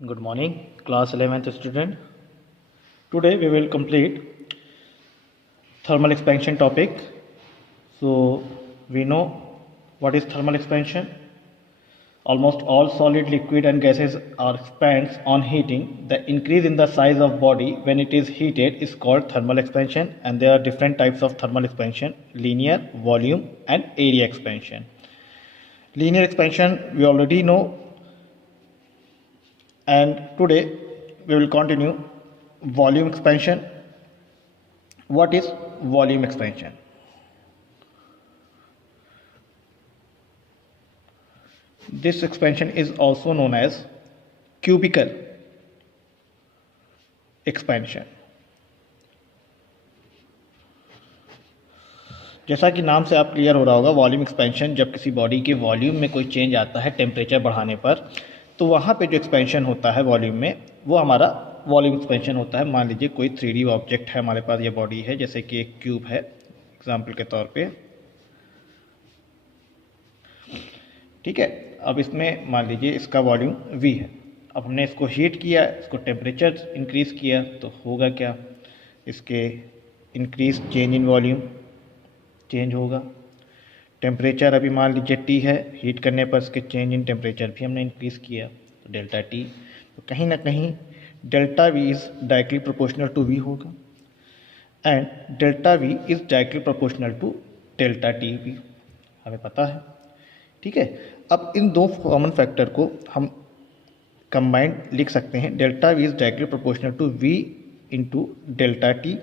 Good morning, class 11th student. Today we will complete thermal expansion topic. So we know what is thermal expansion. Almost all solid, liquid and gases are expands on heating. The increase in the size of body when it is heated is called thermal expansion, and there are different types of thermal expansion: linear, volume and area expansion. Linear expansion we already know, and today we will continue volume expansion. What is volume expansion? This expansion is also known as cubical expansion. जैसा कि नाम से आप clear हो रहा होगा, volume expansion जब किसी बॉडी के वॉल्यूम में कोई चेंज आता है टेम्परेचर बढ़ाने पर, तो वहाँ पे जो एक्सपेंशन होता है वॉल्यूम में, वो हमारा वॉल्यूम एक्सपेंशन होता है. मान लीजिए कोई 3D ऑब्जेक्ट है हमारे पास, ये बॉडी है, जैसे कि एक क्यूब है एग्जाम्पल के तौर पे. ठीक है, अब इसमें मान लीजिए इसका वॉल्यूम V है. अब हमने इसको हीट किया, इसको टेम्परेचर इंक्रीज़ किया, तो होगा क्या, इसके increase change in volume change होगा. टेम्परेचर अभी मान लीजिए T है, हीट करने पर इसके चेंज इन टेम्परेचर भी हमने इंक्रीज़ किया, तो डेल्टा T. तो कहीं ना कहीं delta V is directly proportional to V होगा, and delta V is directly proportional to delta T भी हमें पता है. ठीक है, अब इन दो कॉमन फैक्टर को हम कंबाइंड लिख सकते हैं. Delta V is directly proportional to V into delta T.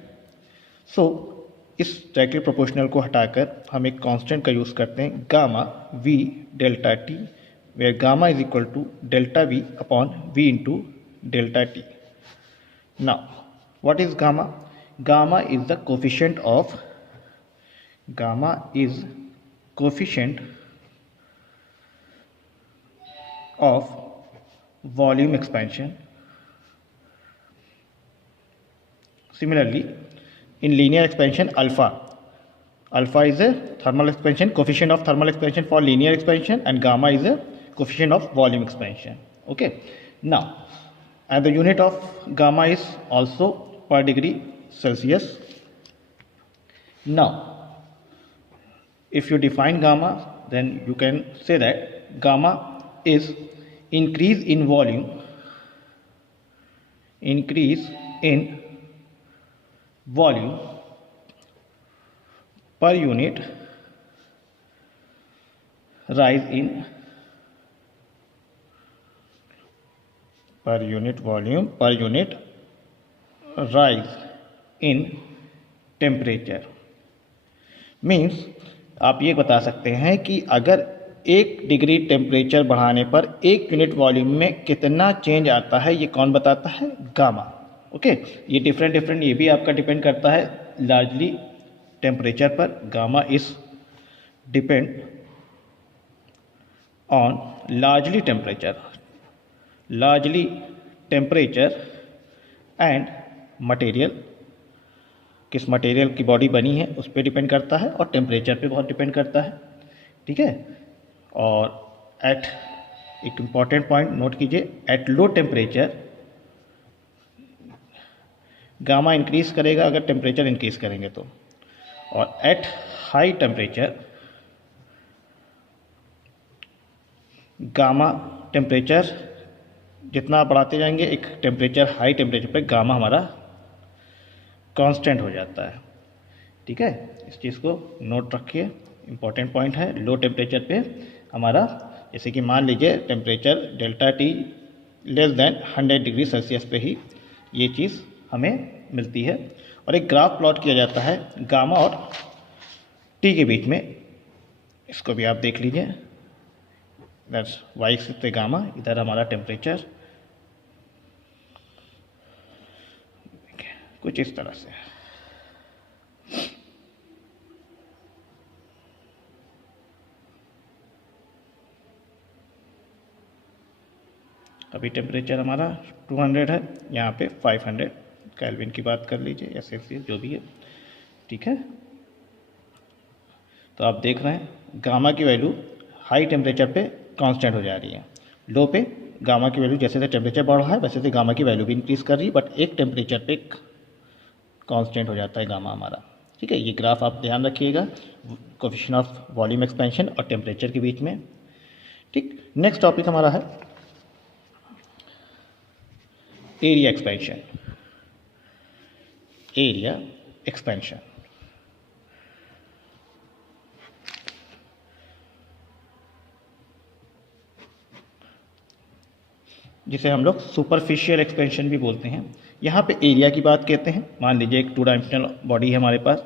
So इस डायरेक्टली प्रोपोर्शनल को हटाकर हम एक कांस्टेंट का यूज़ करते हैं, gamma V delta T, where gamma is equal to delta V upon V into delta T. Now what is gamma? Gamma is the coefficient of volume expansion. Similarly, in linear expansion, alpha is a thermal expansion, coefficient of thermal expansion for linear expansion, and gamma is a coefficient of volume expansion. Okay, now and the unit of gamma is also per degree Celsius. Now if you define gamma, then you can say that gamma is increase in volume per unit rise in temperature. Means आप ये बता सकते हैं कि अगर 1 degree temperature बढ़ाने पर 1 unit volume में कितना चेंज आता है, ये कौन बताता है? गामा. ओके, ये डिफरेंट ये भी आपका डिपेंड करता है लार्जली टेम्परेचर पर. Gamma is depend on largely temperature and material. किस मटेरियल की बॉडी बनी है उस पर डिपेंड करता है, और टेम्परेचर पे बहुत डिपेंड करता है. ठीक है, और एक इम्पॉर्टेंट पॉइंट नोट कीजिए, at low temperature gamma increase करेगा अगर टेम्परेचर इंक्रीज करेंगे तो, और at high temperature gamma temperature जितना आप बढ़ाते जाएंगे, एक टेम्परेचर हाई टेम्परेचर पे गामा हमारा कांस्टेंट हो जाता है. ठीक है, इस चीज़ को नोट रखिए, इम्पॉर्टेंट पॉइंट है. लो टेम्परेचर पे हमारा, जैसे कि मान लीजिए temperature delta T less than 100 degree Celsius पे ही ये चीज़ हमें मिलती है. और एक ग्राफ प्लॉट किया जाता है गामा और T के बीच में. इसको भी आप देख लीजिए, दैट्स y एक्सिस पे गामा, इधर हमारा टेम्परेचर, कुछ इस तरह से. अभी टेम्परेचर हमारा 200 है, यहाँ पे 500 केल्विन की बात कर लीजिए या सेल्सियस जो भी है. ठीक है, तो आप देख रहे हैं गामा की वैल्यू हाई टेम्परेचर पे कांस्टेंट हो जा रही है, लो पे गामा की वैल्यू जैसे जैसे टेम्परेचर बढ़ रहा है वैसे वैसे गामा की वैल्यू भी इंक्रीज़ कर रही है, बट एक टेम्परेचर पे कांस्टेंट हो जाता है गामा हमारा। ठीक है, ये ग्राफ आप ध्यान रखिएगा, कोएफिशिएंट ऑफ वॉल्यूम एक्सपेंशन और टेम्परेचर के बीच में। ठीक, नेक्स्ट टॉपिक हमारा है एरिया एक्सपेंशन। एरिया एक्सपेंशन जिसे हम लोग सुपरफिशियल एक्सपेंशन भी बोलते हैं। यहाँ पे एरिया की बात कहते हैं। मान लीजिए एक 2 डायमेंशनल बॉडी है हमारे पास,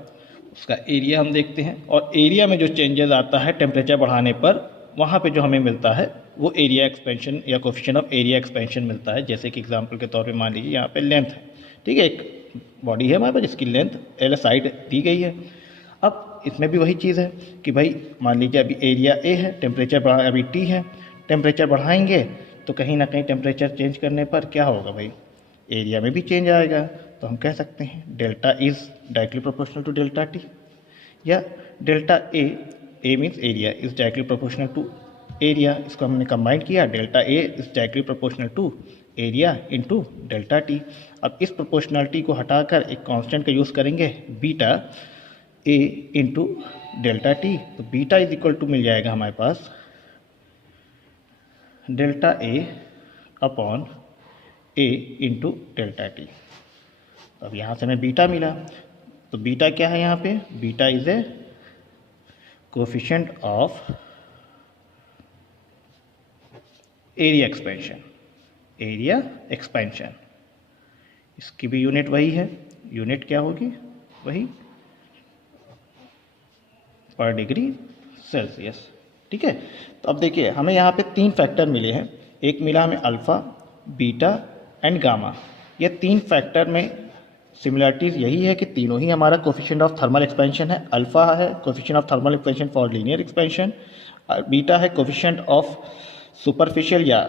उसका एरिया हम देखते हैं, और एरिया में जो चेंजेस आता है टेम्परेचर बढ़ाने पर, वहाँ पे जो हमें मिलता है वो एरिया एक्सपेंशन या कोएफिशिएंट ऑफ एरिया एक्सपेंशन मिलता है। जैसे कि एग्जांपल के तौर पे मान लीजिए यहाँ पे लेंथ है, ठीक है, एक बॉडी है हमारे पास जिसकी लेंथ एल साइड दी गई है। अब इसमें भी वही चीज़ है कि भाई मान लीजिए अभी एरिया ए है, टेम्परेचर बढ़ा अभी टी है, टेम्परेचर बढ़ाएंगे तो कहीं ना कहीं टेम्परेचर चेंज करने पर क्या होगा भाई, एरिया में भी चेंज आएगा। तो हम कह सकते हैं delta is directly proportional to delta T, या delta A means area is directly proportional to area, इसको हमने कंबाइन किया, delta A is directly proportional to area into delta T. अब इस प्रोपोर्शनलिटी को हटाकर एक कांस्टेंट का यूज़ करेंगे beta A into delta T, तो बीटा इज इक्वल टू मिल जाएगा हमारे पास delta A upon A into delta T. अब यहाँ से हमें बीटा मिला, तो बीटा क्या है यहाँ पे, beta is a coefficient of area expansion. Area expansion इसकी भी यूनिट वही है, यूनिट क्या होगी वही पर डिग्री सेल्सियस। ठीक है, तो अब देखिए हमें यहाँ पे 3 फैक्टर मिले हैं, एक मिला हमें अल्फ़ा, बीटा एंड गामा। ये 3 फैक्टर में सिमिलरिटीज़ यही है कि तीनों ही हमारा कोएफिशिएंट ऑफ थर्मल एक्सपेंशन है। अल्फ़ा है coefficient of thermal expansion for linear expansion, beta है कोएफिशिएंट ऑफ सुपरफिशियल या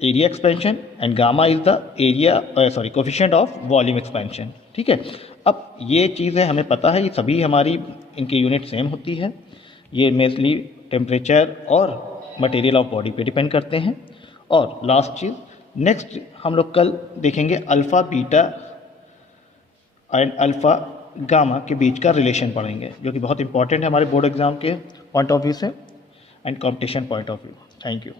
area expansion, and gamma is the area coefficient of volume expansion. ठीक है, अब ये चीज़ें हमें पता है, ये सभी हमारी इनकी यूनिट सेम होती है। ये मेनली टेम्परेचर और मटेरियल ऑफ बॉडी पे डिपेंड करते हैं। और लास्ट चीज़, नेक्स्ट हम लोग कल देखेंगे alpha beta and alpha gamma के बीच का रिलेशन पढ़ेंगे, जो कि बहुत इंपॉर्टेंट है हमारे बोर्ड एग्जाम के पॉइंट ऑफ व्यू से and competition point of view. Thank you.